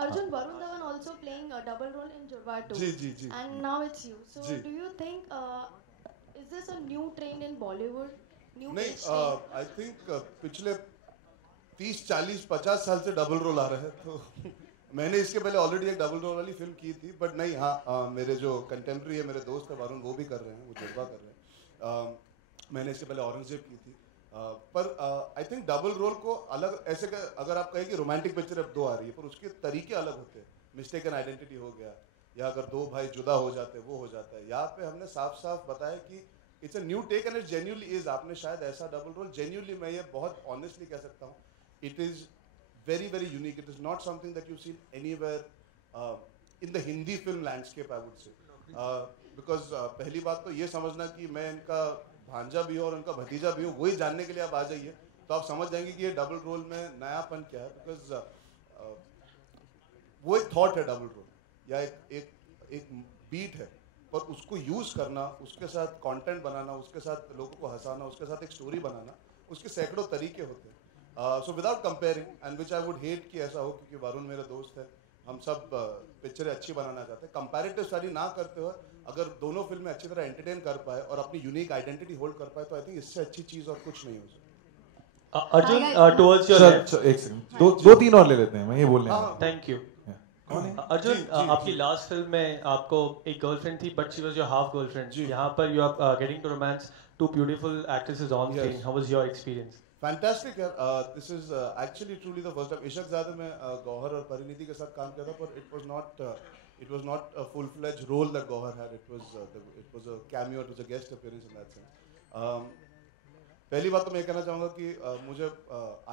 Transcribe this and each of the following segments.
Arjun Varun Dhawan also playing a double role in Jurwar 2, जी जी जी and now it's you. So, जी do you think is this a new trend in Bollywood, new नहीं age trend? I think पिछले 30 40 50 साल से double role आ रहे हैं तो मैंने इसके पहले ऑलरेडी एक डबल रोल वाली फिल्म की थी बट नहीं हाँ मेरे जो कंटेम्प्रेरी है मेरे दोस्त है वरुण वो भी कर रहे हैं वो जुड़वा कर रहे हैं मैंने इसके पहले औरंगजेब की थी पर आई थिंक डबल रोल को अलग ऐसे अगर आप कहें कि रोमांटिक पिक्चर अब दो आ रही है पर उसके तरीके अलग होते हैं मिस्टेक एंड आइडेंटिटी हो गया या अगर दो भाई जुदा हो जाते हैं वो हो जाता है यहाँ पे हमने साफ साफ बताया कि it's a new take and it genuinely is आपने शायद ऐसा डबल रोल जेन्यूनली मैं ये बहुत ऑनेस्टली कह सकता हूँ it is very very unique. It is not something that you've seen anywhere in the Hindi film landscape, I would say, because पहली बात तो ये समझना कि मैं इनका भांजा भी हूँ और उनका भतीजा भी हूँ वही जानने के लिए आप आ जाइए तो आप समझ जाएंगे कि ये डबल रोल में नयापन क्या है बिकॉज वो एक थॉट है डबल रोल या एक बीट है पर उसको यूज करना उसके साथ कंटेंट बनाना उसके साथ लोगों को हंसाना उसके साथ एक स्टोरी बनाना उसके सैकड़ों तरीके होते हैं so without comparing and which I would hate कि ऐसा हो क्योंकि वरुण मेरा दोस्त है हम सब पिक्चरें अच्छी बनाना चाहते हैं कंपैरेटिव स्टडी ना करते हुए अगर दोनों फिल्में अच्छी तरह एंटरटेन कर पाए और अपनी यूनिक आइडेंटिटी होल्ड कर पाए तो आई थिंक इससे अच्छी चीज़ और कुछ नहीं हो सकती अर्जुन टुवर्ड्स योर सर एक सेकंड दो दो तीन और ले लेते हैं मैं ये बोलने हाँ थैंक यू कौन है अर्जुन जी, जी, आपकी जी। लास्ट फिल्म में आपको एक गर्लफ्रेंड थी but she was your half girlfriend जी। यहाँ पर you are getting to romance two beautiful actresses on Yes. Screen how was your experience fantastic यार this is actually truly the first time Ishaqzaade में गौहर और परिणीति के साथ काम किया था पर it was not a full fledged role that Gauhar had it was a cameo it was a guest appearance in that sense पहली बात तो मैं ये कहना चाहूँगा कि मुझे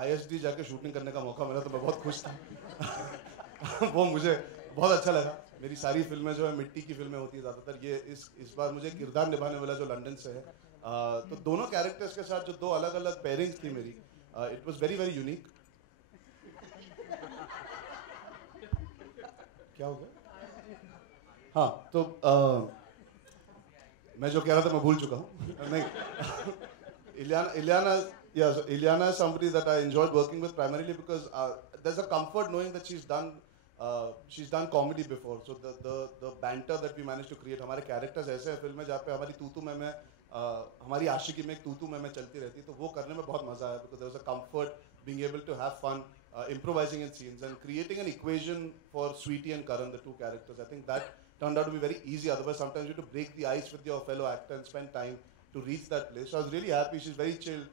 ISD जाके शूटिंग करने का मौका मिला तो मैं बहुत खुश था वो मुझे बहुत अच्छा लगा मेरी सारी फिल्में जो है मिट्टी की फिल्में होती है ज़्यादातर ये इस बार मुझे किरदार निभाने वाला जो लंदन से है तो दोनों कैरेक्टर्स के साथ जो दो अलग अलग पेयरिंग्स थी मेरी it was very very unique क्या हो गया हाँ तो मैं जो कह रहा था मैं भूल चुका हूँ नहीं Ilyana yeah so Ilyana is somebody that I enjoyed working with primarily because there's a comfort knowing that she's done comedy before so the banter that we managed to create हमारे characters ऐसे हैं फिल्म में जहाँ पे हमारी तू मैं हमारी आशिकी में एक तू मैं चलती रहती तो वो करने में बहुत मजा आया because there was a comfort being able to have fun improvising in scenes and creating an equation for Sweetie and Karan the two characters I think that turned out to be very easy otherwise sometimes you have to break the ice with your fellow actor and spend time to reach that place. So I was really happy. She's very chill.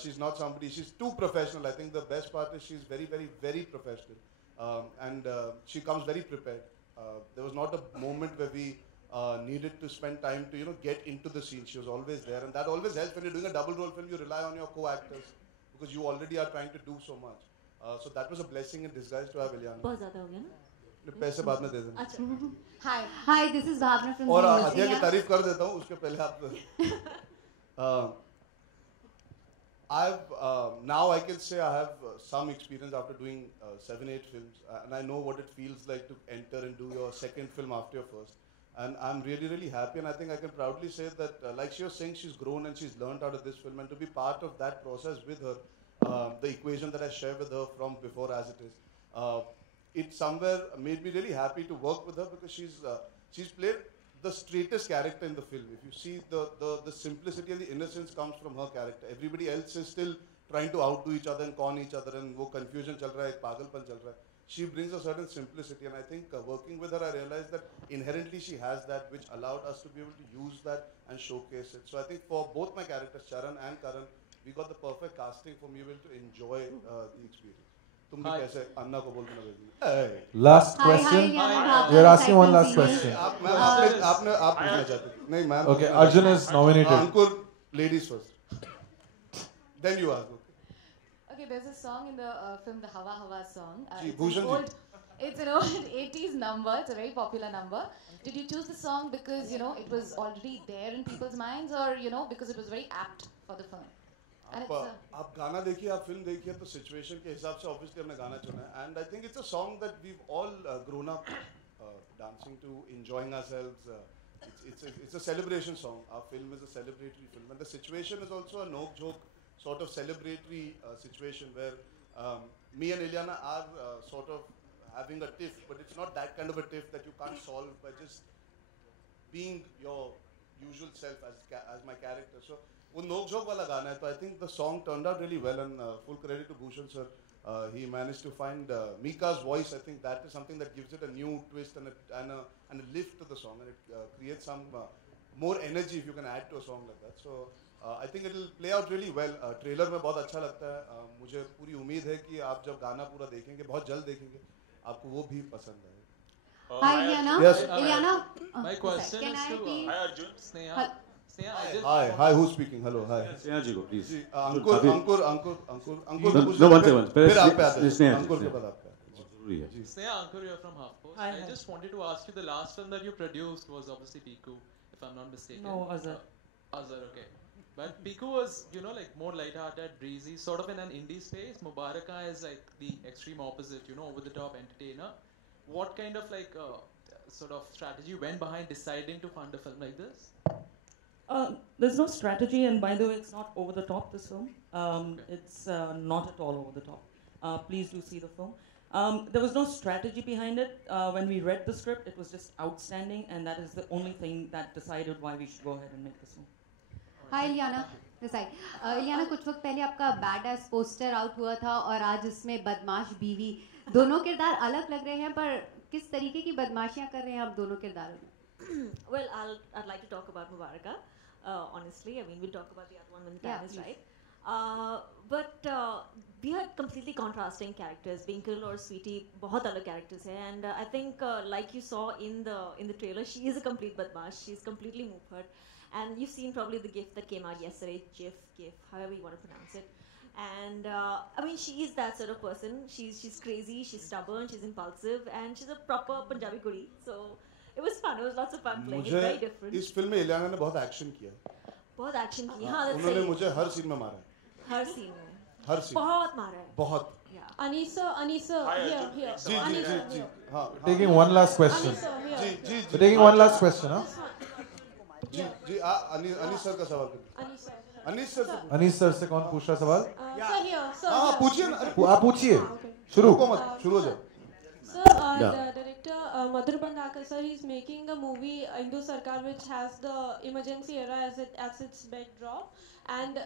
She's not somebody. She's too professional. I think the best part is she's very, very, very professional, and she comes very prepared. There was not a moment where we needed to spend time to get into the scene. She was always there, and that always helps when you're doing a double role film. You rely on your co-actors because you already are trying to do so much. So that was a blessing in disguise to have Ilyana. बहुत ज़्यादा हो गया ना पैसे बाद में दे देना अच्छा Hi, this is Bhavna from और Zee हदिया की Music. तारीफ कर देता हूँ उसके पहले आप I've now I can say I have some experience after doing 7-8 films and I know what it feels like to enter and do your second film after your first and I'm really really happy and I think I can proudly say that like she was saying she's grown and she's learned out of this film and to be part of that process with her the equation that I share with her from before as it is it somewhere made me really happy to work with her because she's played the straightest character in the film. If you see the simplicity and the innocence comes from her character. Everybody else is still trying to outdo each other and con each other and वो confusion चल रहा है, पागलपन चल रहा है. She brings a certain simplicity and I think working with her I realized that inherently she has that which allowed us to be able to use that and showcase it. So I think for both my characters, Charan and Karan, we got the perfect casting for me able to enjoy the experience. तुम भी कैसे अन्ना को बोल देना Last Hi, question. Ilyana Bhavna We're from asking one Cyclone last Series. question. आप मैम आप पूछना चाहते थे नहीं ma'am Okay, Arjun is nominated. Ankur ladies first then you ask Okay, there's a song in the film, the Hawa Hawa song. Ji, It's Bhushan an ji. old, it's an old 80s number. It's a very popular number. Did you choose the song because it was already there in people's minds, or because it was very apt for the film? And आप गाना देखिए आप फिल्म देखिए तो सिचुएशन के हिसाब से ऑब्वियसली हमने गाना चुना है and I think it's a song that we all grown up dancing to enjoying ourselves it's a celebration song our film is a celebratory film and the situation is also a no joke sort of celebratory situation where me and Ilyana are sort of having a tiff, but it's not that kind of a tiff that you can't solve by just being your usual self as my character. So वो नोक झोंक वाला गाना है, तो I think the song turned out really well, and full credit to Bhushan sir. He managed to find Mika's voice. I think that is something that gives it a new twist and a lift to the song, and it creates some more energy if you can add to a song like that. So I think it will play out really well. Trailer में बहुत अच्छा लगता है. मुझे पूरी उम्मीद है कि आप जब गाना पूरा देखेंगे, बहुत जल्द देखेंगे, आपको वो भी पसंद आएगा. Hi, Ileana. Yes. Ileana. My question Can is I to please- Hi Arjun, Sneha. Sneha, I just Hi, who's speaking? Hello, hi. Sneha जी को प्लीज. जी, अंकुर काफी- अंकुर अंकुर अंकुर अंकुर No, को पूछ no, one फिर- second. पहले फिर आप पे आते हैं. स्नेहा जी, अंकुर के स्नेहा। बाद आप पे आते हैं. जरूरी है. Sneha Ankur, you're from HuffPost. Hi, I hi. just wanted to ask you, the last film that you produced was obviously Piku, if I'm not mistaken. No, Azhar. Azhar, okay. But Piku was, you know, like more light-hearted, breezy, sort of in an indie space. Mubaraka is like the extreme opposite, you know, over-the-top entertainer. What kind of like sort of strategy went behind deciding to fund a film like this? There's no strategy, and by the way, it's not over the top, this film. It's not at all over the top. Please do see the film. There was no strategy behind it. When we read the script, it was just outstanding, and that is the only thing that decided why we should go ahead and make this film. Hi, Ileana. This side. Ileana, कुछ वक्त पहले आपका Badass poster out हुआ था और आज इसमें बदमाश बीवी, दोनों किरदार अलग लग रहे हैं, पर किस तरीके की बदमाशियां कर रहे हैं आप दोनों किरदारों में? Well, I'd like to talk about Mubaraka. Honestly, I mean, we'll talk about the other one when the time is please. right. But we are completely contrasting characters. Binkle or Sweetie, बहुत अलग characters हैं, and I think like you saw in the trailer, she is a complete badmash. She's completely Mufat, and you've seen probably the GIF that came out yesterday, GIF, however you want to pronounce it. And I mean, she is that sort of person. She's crazy, she's stubborn, she's impulsive, and she's a proper Punjabi kudi. So it was fun. It was lots of fun playing. It's very मुझे different. इस फिल्म में इलियाना ने बहुत एक्शन किया. बहुत एक्शन की. हाँ, that's उन्होंने सही. मुझे हर सीन में मारा है. हर सीन में. हर सीन. बहुत मारा है. बहुत. Yeah. Anisa, Hi, here, Arjun. here. जी जी Anisa, जी जी. here. हाँ. Taking one last question. Anisa, here. जी जी We're जी. taking one last question, huh? जी जी. अनीस सर का सवाल करिए. Anisa. अनीस सर से. अनीस सर से कौन पूछ रहा सवाल? Sir, here. Sir, हाँ here. पूछिए ना. आप पूछिए. Okay. शुरू. रुको मत. शुरू हो जाए. Sir, the director Madhur Bandhakar sir, he's making a movie Hindu Sarkar which has the emergency era as its backdrop, and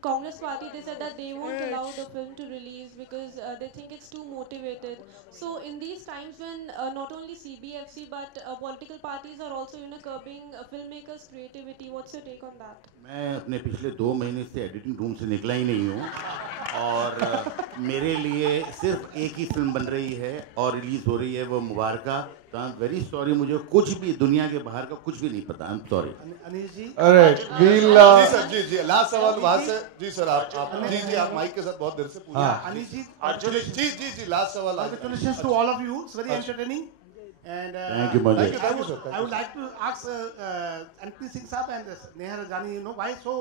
Congress party, they said that they won't allow the film to release because they think it's too motivated. So in these times when not only CBFC but political parties are also curbing filmmakers' creativity, what's your take on that? मैं अपने पिछले 2 महीने से editing room से निकला ही नहीं हूँ, और मेरे लिए सिर्फ एक ही फिल्म बन रही है और रिलीज हो रही है, वो मुबारका. तो आई एम वेरी सॉरी, मुझे कुछ भी दुनिया के बाहर का कुछ भी नहीं पता. I am sorry. Anish ji. Alright, we'll. जी सर जी जी. लास्ट सवाल वहाँ से. जी सर आप जी जी आप माइक के साथ बहुत देर से पूछ रहे हैं. अनिश जी. अर्जुन जी जी जी लास्ट सवाल. Congratulations to all of you. It's very entertaining. And Thank you, Manoj. Thank you, sir. I would like to ask NP Singh Saab and Neha Rajani, why so?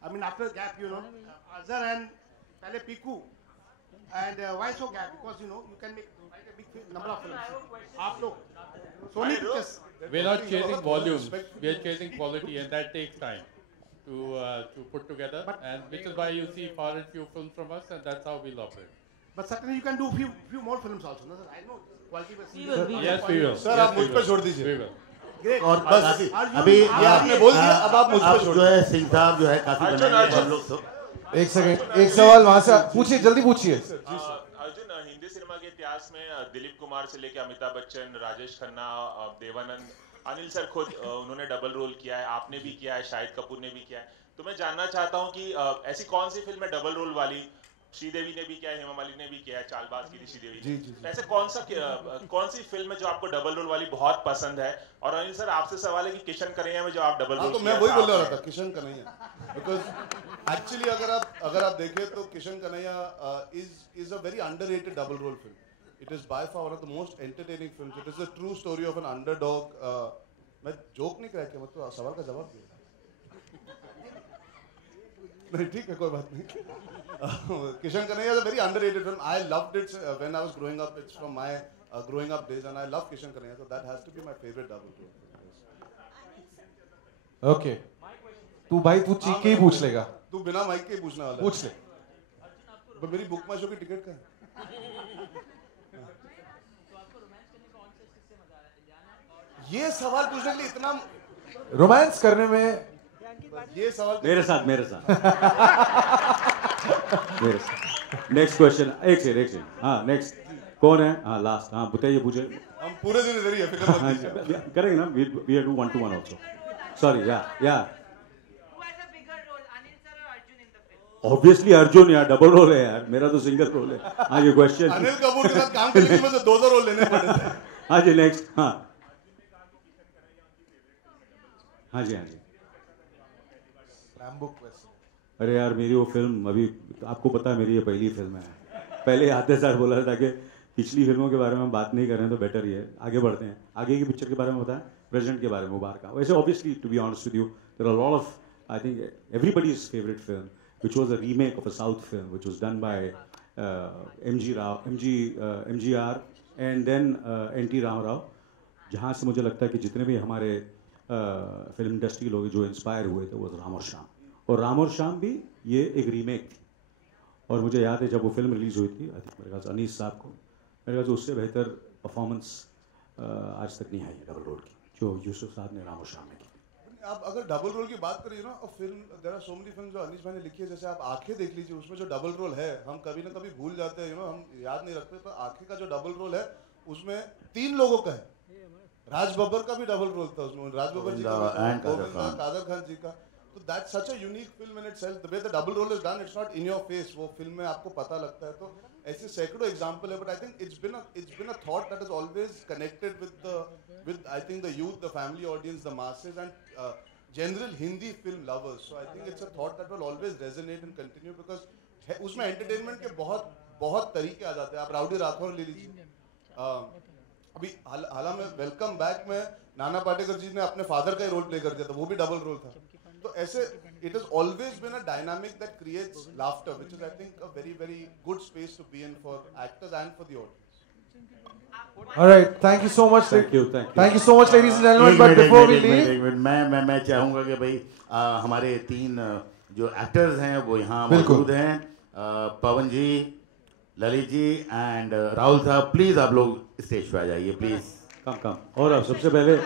I mean, after a gap, Azhar and Pele Piku, and why so gap? Because you can make a big number of films. आप लोग Sony Pictures. We're not chasing volumes. We are chasing quality, and that takes time to put together. And which is why you see far and few films from us, and that's how we'll operate. But certainly you can do few more films also. No, sir? I know quality. Yes, we will. Sir आप मुझ पर छोड़ दीजिए. We will. Great. और बस अभी ये आपने बोल दिया, अब आप मुझ पर छोड़ जो है सिंह साहब जो है काफी बनाएंगे हम लोग. तो एक सेकंड, एक सवाल वहाँ से पूछिए, जल्दी पूछिए. अर्जुन, हिंदी सिनेमा के इतिहास में दिलीप कुमार से लेके अमिताभ बच्चन, राजेश खन्ना, देवानंद, अनिल सर खुद उन्होंने डबल रोल किया है, आपने भी किया है, शाहिद कपूर ने भी किया है. तो मैं जानना चाहता हूँ कि ऐसी कौन सी फिल्म है डबल रोल वाली? श्रीदेवी ने भी किया है, हेमा मालिनी ने भी किया है, चालबाज की थी श्रीदेवी. जी जी. ऐसे कौन सी फिल्म है जो आपको डबल रोल वाली बहुत पसंद है? और अनिल सर आपसे सवाल है कि किशन कन्हैया में जो आप डबल रोल तो मैं वही बोल रहा था, किशन कन्हैया. बिकॉज एक्चुअली अगर आप देखें तो Kishan Kanhaiya is a very underrated double role film. It is by far one of the most entertaining films. It is a true story of an underdog. मैं जोक नहीं क्रैक किया, मतलब सवाल का जवाब दिया. नहीं ठीक है, कोई बात नहीं. किशन Kanhaiya is a very underrated film. I loved it when I was growing up. It's from my growing up days, and I love Kishan Kanaiyya, so that has to be my favorite double role. Okay. तू भाई तू चीख के ही पूछ लेगा. तू बिना माइक के ही पूछने वाला है. पूछ ले. पर मेरी बुक माई शो की टिकट का है. ये सवाल पूछने के लिए इतना रोमांस करने में ये सवाल मेरे साथ मेरे साथ नेक्स्ट क्वेश्चन एक सेकंड हाँ नेक्स्ट कौन है हाँ लास्ट हाँ बताइए पूछे हम पूरे दिन इधर ही है फिक्र मत कीजिए करेंगे ना we are do 1-to-1 also sorry या ऑब्वियसली अर्जुन यार डबल रोल है यार मेरा तो सिंगल रोल है हाँ ये क्वेश्चन अनिल कपूर के साथ काम करने की वजह से 2 रोल लेने पड़े थे हाँ जी नेक्स्ट हाँ जी अरे यार मेरी वो फिल्म अभी आपको पता है मेरी ये पहली फिल्म है पहले आते सर बोला था कि पिछली फिल्मों के बारे में बात नहीं कर रहे हैं तो बेटर ही है आगे बढ़ते हैं आगे की पिक्चर के बारे में बताएं प्रेजेंट के बारे में मुबारक वैसे obviously to be honest with you there are lot of I think everybody's favourite film which was a remake of a South film which was done by MGR and then NT Rao जहाँ से मुझे लगता है कि जितने भी हमारे film industry के लोग जो इंस्पायर हुए थे वो राम और श्याम और राम और श्याम भी ये एक रीमेक थी और मुझे याद है जब वो फिल्म रिलीज हुई थी मेरे ख्याल से अनीस साहब को मेरे ख्याल से उससे बेहतर परफॉर्मेंस आज तक नहीं आई है डबल रोल की जो यूसुफ साहब ने राम और श्याम में की आप अगर डबल रोल की बात करिए ना और film there are so many film जो अनीश भाई ने लिखी है जैसे आप आंखें देख लीजिए उसमें जो डबल रोल है हम कभी ना कभी भूल जाते हैं हम याद नहीं रखते तो आंखें का जो डबल रोल है उसमें 3 लोगों का है राज बब्बर का भी डबल रोल था उसमें राज बब्बर जी का कादर खान जी का तो that's such a unique film in itself the way the double role is done it's not in your face वो फिल्म में आपको पता लगता है तो ऐसे सैकड़ों एग्जांपल है but I think it's been a thought that is always connected with I think the youth the family audience the masses and general Hindi film lovers. So I think it's a thought that will always resonate and continue because उसमें entertainment के बहुत तरीके आ जाते हैं आप राउडी राठौर ले लीजिए अभी हाल में वेलकम बैक में नाना पाटेकर जी ने अपने फादर का ही रोल प्ले कर दिया था वो भी डबल रोल था तो ऐसे it has always been a dynamic that creates laughter which is I think a very very good space to be in for actors and for the audience. All right, thank you so much. Thank you so much, ladies and gentlemen. But before we leave, मैं चाहूँगा कि भाई हमारे 3 जो एक्टर्स हैं वो यहाँ मौजूद हैं पवन जी ललित जी एंड राहुल साहब प्लीज आप लोग स्टेज पे आ जाइए प्लीज कम और सबसे पहले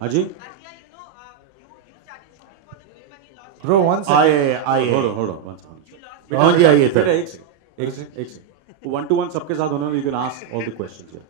हाँ जी bro one second आइए hold on one second हाँ जी आइए सर एक सेकंड 1-to-1 सबके साथ होना you can ask all the questions here